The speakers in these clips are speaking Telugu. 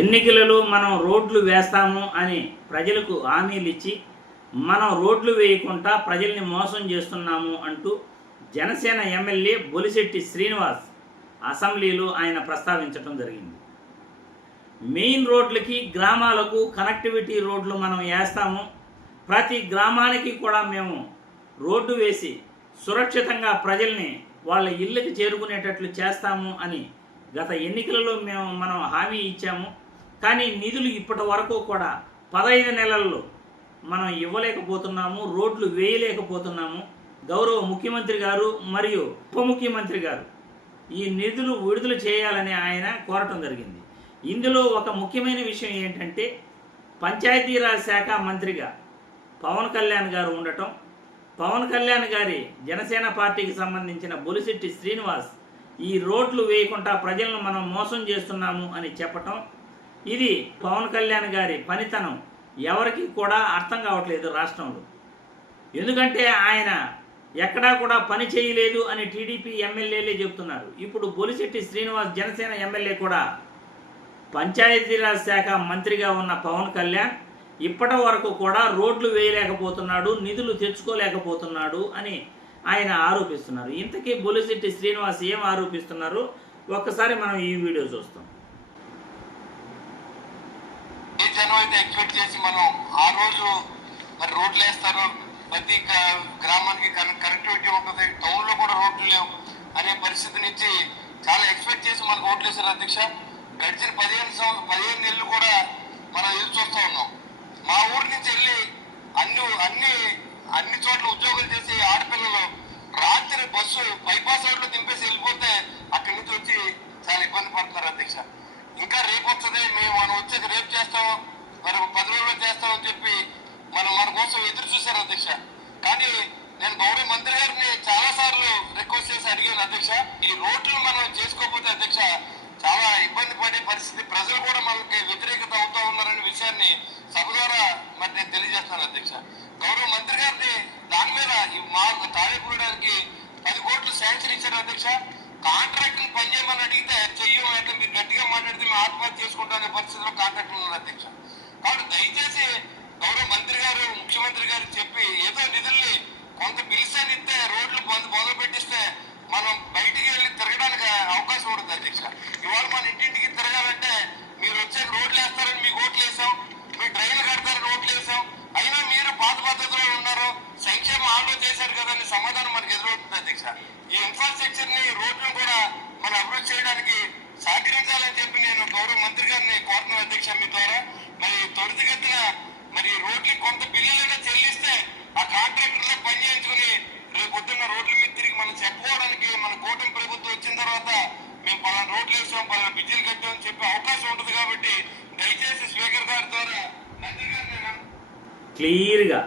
ఎన్నికలలో మనం రోడ్లు వేస్తాము అని ప్రజలకు హామీలు ఇచ్చి మనం రోడ్లు వేయకుండా ప్రజల్ని మోసం చేస్తున్నాము అంటూ జనసేన ఎమ్మెల్యే బొలిశెట్టి శ్రీనివాస్ అసెంబ్లీలో ఆయన ప్రస్తావించడం జరిగింది. మెయిన్ రోడ్లకి గ్రామాలకు కనెక్టివిటీ రోడ్లు మనం వేస్తాము, ప్రతి గ్రామానికి కూడా మేము రోడ్డు వేసి సురక్షితంగా ప్రజల్ని వాళ్ళ ఇళ్ళకి చేరుకునేటట్లు చేస్తాము అని గత ఎన్నికలలో మనం హామీ ఇచ్చాము. కానీ నిధులు ఇప్పటి వరకు కూడా 15 నెలల్లో మనం ఇవ్వలేకపోతున్నాము, రోడ్లు వేయలేకపోతున్నాము. గౌరవ ముఖ్యమంత్రి గారు మరియు ఉప ముఖ్యమంత్రి గారు ఈ నిధులు విడుదల చేయాలని ఆయన కోరటం జరిగింది. ఇందులో ఒక ముఖ్యమైన విషయం ఏంటంటే పంచాయతీరాజ్ శాఖ మంత్రిగా పవన్ కళ్యాణ్ గారు ఉండటం, పవన్ కళ్యాణ్ గారి జనసేన పార్టీకి సంబంధించిన బొలిశెట్టి శ్రీనివాస్ ఈ రోడ్లు వేయకుండా ప్రజలను మనం మోసం చేస్తున్నాము అని చెప్పటం, ఇది పవన్ కళ్యాణ్ గారి పనితనం ఎవరికి కూడా అర్థం కావట్లేదు రాష్ట్రంలో. ఎందుకంటే ఆయన ఎక్కడా కూడా పని చేయలేదు అని టీడీపీ ఎమ్మెల్యేలే చెప్తున్నారు. ఇప్పుడు బొలిశెట్టి శ్రీనివాస్ జనసేన ఎమ్మెల్యే కూడా పంచాయతీరాజ్ శాఖ మంత్రిగా ఉన్న పవన్ కళ్యాణ్ ఇప్పటి వరకు కూడా రోడ్లు వేయలేకపోతున్నాడు, నిధులు తెచ్చుకోలేకపోతున్నాడు అని ఆయన ఆరోపిస్తున్నారు. ఇంతకీ బొలిశెట్టి శ్రీనివాస్ ఏం ఆరోపిస్తున్నారు ఒక్కసారి మనం ఈ వీడియో చూస్తాం. ఏ జనం అయితే ఎక్స్పెక్ట్ చేసి మనం ఆ రోజు మరి రోడ్లు వేస్తారు, ప్రతి గ్రామానికి కనెక్టివిటీ ఉంటుంది, టౌన్ లో కూడా రోడ్లు లేవు అనే పరిస్థితి నుంచి చాలా ఎక్స్పెక్ట్ చేసి మనకు ఓట్లు వేశారు అధ్యక్ష. గడిచిన 15 నెలలు కూడా మనం ఎదురు చూస్తూ ఉన్నాం. మా ఊరి నుంచి వెళ్ళి అన్ని చోట్ల ఉద్యోగాలు చేసి ఆడపిల్లలు రాత్రి బస్సు బైపాస్ రోడ్లో దింపేసి వెళ్ళిపోతే అక్కడి నుంచి వచ్చి చాలా ఇబ్బంది పడుతున్నారు అధ్యక్ష. ఇంకా రేపు వస్తుంది, మనం వచ్చేది రేపు చేస్తాం, మరి 10 రోజుల్లో చేస్తామని చెప్పి మన కోసం ఎదురు చూశారు అధ్యక్ష. కానీ నేను గౌరవ మంత్రి గారిని చాలా సార్లు రిక్వెస్ట్ చేసి అడిగాను అధ్యక్ష, ఈ రోడ్లు మనం చేసుకోకపోతే అధ్యక్ష చాలా ఇబ్బంది పడే పరిస్థితి, ప్రజలు కూడా మనకి వ్యతిరేకత అవుతా ఉన్నారనే విషయాన్ని సభ ద్వారా మరి నేను తెలియజేస్తాను అధ్యక్ష. గౌరవ మంత్రి గారిని దాని మీద మా తాళేపూయడానికి 10 కోట్లు శాంక్షన్ ఇచ్చారు అధ్యక్ష. కాంట్రాక్టర్ పని చేయమని అడిగితే చెయ్యం, అంటే మీరు గట్టిగా మాట్లాడితే మేము ఆత్మహత్య చేసుకుంటానే పరిస్థితిలో కాంట్రాక్టర్ ఉన్నారు అధ్యక్ష. కాబట్టి దయచేసి గౌరవ మంత్రి గారు ముఖ్యమంత్రి గారు చెప్పి ఏదో నిధుల్ని కొంత పిలిచాని ఇస్తే రోడ్లు మొదలు పెట్టిస్తే మనం బయటికి వెళ్ళి తిరగడానికి అవకాశం ఉంటుంది అధ్యక్ష. ఇవాళ మన ఇంటింటికి తిరగాలంటే మీరు వచ్చే రోడ్లు వేస్తారని మీకు ఓట్లు వేసాం, మీరు డ్రైన్లు కడతారని ఓట్లు వేసాం, అయినా మీరు పాత పద్ధతిలో ఉన్నారు, సంక్షేమం ఆర్డర్ చేశారు కదా అని సమాధానం మనకు ఎదురవుతుంది అధ్యక్ష. ఈ ఇన్ఫ్రాస్ట్రక్చర్ ని రోడ్లను కూడా మనం అభివృద్ధి చేయడానికి సహకరించాలని చెప్పి నేను గౌరవ మంత్రి గారిని కోరుతున్నాను అధ్యక్ష. మీ ద్వారా మరి త్వరితగతిన మరి రోడ్లు కొంత బిల్లులైనా చెల్లిస్తే ఆ కాంట్రాక్టర్లో పని చేయించుకుని రేపు పొద్దున్న రోడ్ల మీద తిరిగి మనం చెప్పుకోవడానికి మన కూటమి ప్రభుత్వం వచ్చిన తర్వాత మేము పలానా రోడ్లు వేసాం, పలానా బిజ్జీలు కట్టామని చెప్పే అవకాశం ఉంటుంది. కాబట్టి దయచేసి స్పీకర్ గారి ద్వారా మంత్రి గారిని క్లియర్గా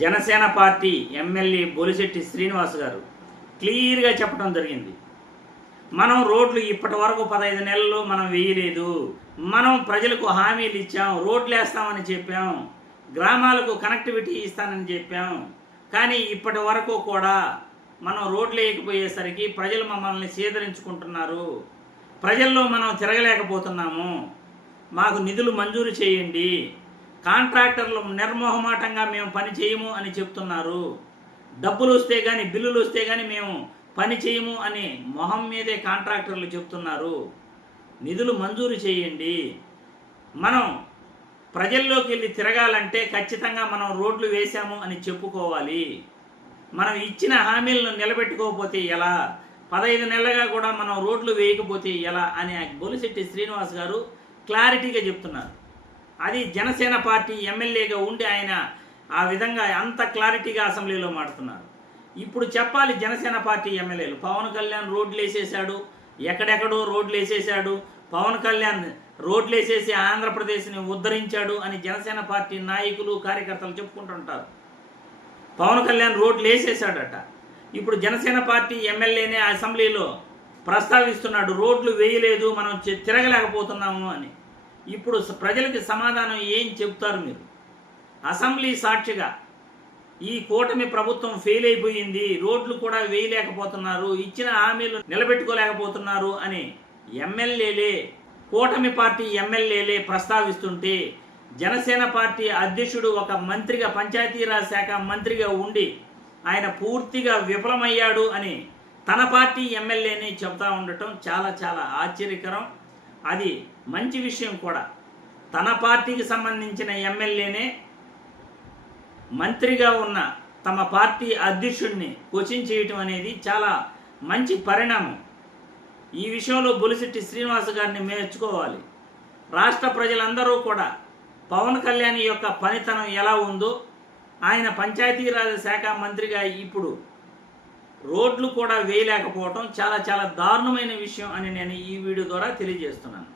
జనసేన పార్టీ ఎమ్మెల్యే బొలిశెట్టి శ్రీనివాస్ గారు క్లియర్గా చెప్పడం జరిగింది. మనం రోడ్లు ఇప్పటి వరకు 15 నెలల్లో మనం వేయలేదు, మనం ప్రజలకు హామీలు ఇచ్చాం, రోడ్లు వేస్తామని చెప్పాం, గ్రామాలకు కనెక్టివిటీ ఇస్తానని చెప్పాం. కానీ ఇప్పటి వరకు కూడా మనం రోడ్లు వేయకపోయేసరికి ప్రజలు మమ్మల్ని సేదరించుకుంటున్నారు, ప్రజల్లో మనం తిరగలేకపోతున్నాము, మాకు నిధులు మంజూరు చేయండి, కాంట్రాక్టర్లు నిర్మోహమాటంగా మేము పని చేయము అని చెప్తున్నారు, డబ్బులు వస్తే కానీ బిల్లులు వస్తే కానీ మేము పని చేయము అని మొహం మీదే కాంట్రాక్టర్లు చెప్తున్నారు, నిధులు మంజూరు చేయండి. మనం ప్రజల్లోకి వెళ్ళి తిరగాలంటే ఖచ్చితంగా మనం రోడ్లు వేశాము అని చెప్పుకోవాలి. మనం ఇచ్చిన హామీలను నిలబెట్టుకోకపోతే ఎలా, 15 నెలలుగా కూడా మనం రోడ్లు వేయకపోతే ఎలా అని బొలిశెట్టి శ్రీనివాస్ గారు క్లారిటీగా చెప్తున్నారు. అది జనసేన పార్టీ ఎమ్మెల్యేగా ఉండి ఆయన ఆ విధంగా అంత క్లారిటీగా అసెంబ్లీలో మాట్లాడుతున్నారు. ఇప్పుడు చెప్పాలి జనసేన పార్టీ ఎమ్మెల్యేలు, పవన్ కళ్యాణ్ రోడ్లు వేసేసాడు, ఎక్కడెక్కడో రోడ్లు వేసేసాడు, పవన్ కళ్యాణ్ రోడ్లు వేసేసి ఆంధ్రప్రదేశ్ని ఉద్ధరించాడు అని జనసేన పార్టీ నాయకులు కార్యకర్తలు చెప్పుకుంటుంటారు. పవన్ కళ్యాణ్ రోడ్లు వేసేసాడట. ఇప్పుడు జనసేన పార్టీ ఎమ్మెల్యేనే అసెంబ్లీలో ప్రస్తావిస్తున్నాడు, రోడ్లు వేయలేదు, మనం తిరగలేకపోతున్నాము అని. ఇప్పుడు ప్రజలకి సమాధానం ఏం చెప్తారు మీరు? అసెంబ్లీ సాక్షిగా ఈ కూటమి ప్రభుత్వం ఫెయిల్ అయిపోయింది, రోడ్లు కూడా వేయలేకపోతున్నారు, ఇచ్చిన హామీలు నిలబెట్టుకోలేకపోతున్నారు అని ఎమ్మెల్యేలే కూటమి పార్టీ ఎమ్మెల్యేలే ప్రస్తావిస్తుంటే జనసేన పార్టీ అధ్యక్షుడు ఒక మంత్రిగా, పంచాయతీరాజ్ శాఖ మంత్రిగా ఉండి ఆయన పూర్తిగా విఫలమయ్యాడు అని తన పార్టీ ఎమ్మెల్యేని చెబుతూ ఉండటం చాలా చాలా ఆశ్చర్యకరం. అది మంచి విషయం కూడా. తన పార్టీకి సంబంధించిన ఎమ్మెల్యేనే మంత్రిగా ఉన్న తమ పార్టీ అధ్యక్షుడిని క్వశ్చన్ చేయటం అనేది చాలా మంచి పరిణామం. ఈ విషయంలో బొలిశెట్టి శ్రీనివాస్ గారిని మెచ్చుకోవాలి. రాష్ట్ర ప్రజలందరూ కూడా పవన్ కళ్యాణ్ యొక్క పనితనం ఎలా ఉందో, ఆయన పంచాయతీరాజ్ శాఖ మంత్రిగా ఇప్పుడు రోడ్లు కూడా వేయలేకపోవటం చాలా చాలా దారుణమైన విషయం అని నేను ఈ వీడియో ద్వారా తెలియజేస్తున్నాను.